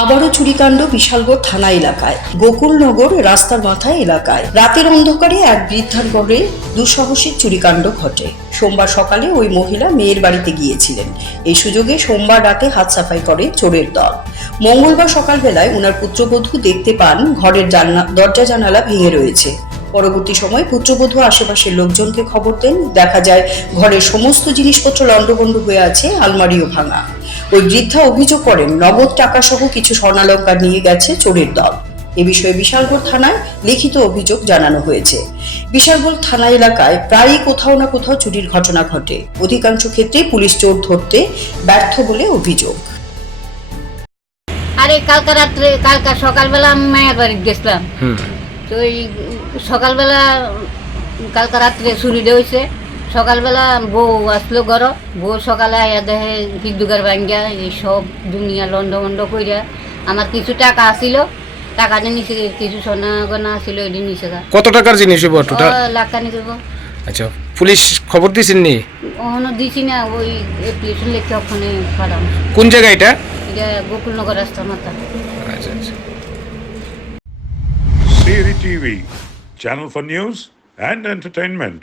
আবারও চুরিকাণ্ড বিশালগড় থানা এলাকায়। গোকুলনগর রাস্তার মাথায় এলাকায় রাতের অন্ধকারে এক বৃদ্ধার ঘরে দুঃসাহসিক চুরিকাণ্ড ঘটে। সোমবার সকালে ওই মহিলা মেয়ের বাড়িতে গিয়েছিলেন। এই সুযোগে সোমবার রাতে হাত সাফাই করে চোরের দল। মঙ্গলবার সকালবেলায় ওনার পুত্রবধূ দেখতে পান ঘরের দরজা জানালা ভেঙে রয়েছে। পরবর্তী সময় পুত্রবধূ আশেপাশের লোকজনকে খবর দেন। দেখা যায় ঘরের সমস্ত জিনিসপত্র লণ্ডভণ্ড হয়ে আছে, আলমারিও ভাঙা। ওই বৃদ্ধা অভিযোগ করেন নগদ টাকা সহ কিছু স্বর্ণালংকার নিয়ে গেছে চোরের দল। এ বিষয়ে বিশালগড় থানায় লিখিত অভিযোগ জানানো হয়েছে। বিশালগড় থানা এলাকায় প্রায়ই কোথাও না কোথাও চুরির ঘটনা ঘটে। অধিকাংশ ক্ষেত্রে পুলিশ চোর ধরতে ব্যর্থ বলে অভিযোগ। আরে কালকা সকালবেলা আমি মায়ের বাড়ি গেছিলাম। তো এই সকালবেলা কালকা রাত্রে চুরি হয়েছে। সকালবেলা বউ আসলো ঘর, বউ সকালে আয়া দেখে বিদ্যুকার ভাঙ্গা এই সব দুনিয়া লন্ডভন্ড কইরা। আমার কিছু টাকা আসিল, টাকাটা নিচে কিছু সোনা গনা আসিল, এটি নিচে। কত টাকার জিনিস লাখ কানি দেব। আচ্ছা, পুলিশ খবর দিয়েছেন নি? ওখানে দিছি না, ওই অ্যাপ্লিকেশন লিখে ওখানে পাঠাম। কোন জায়গা এটা? এটা গোকুলনগর রাস্তার মাথা। আচ্ছা আচ্ছা। Siri TV, channel for news and entertainment.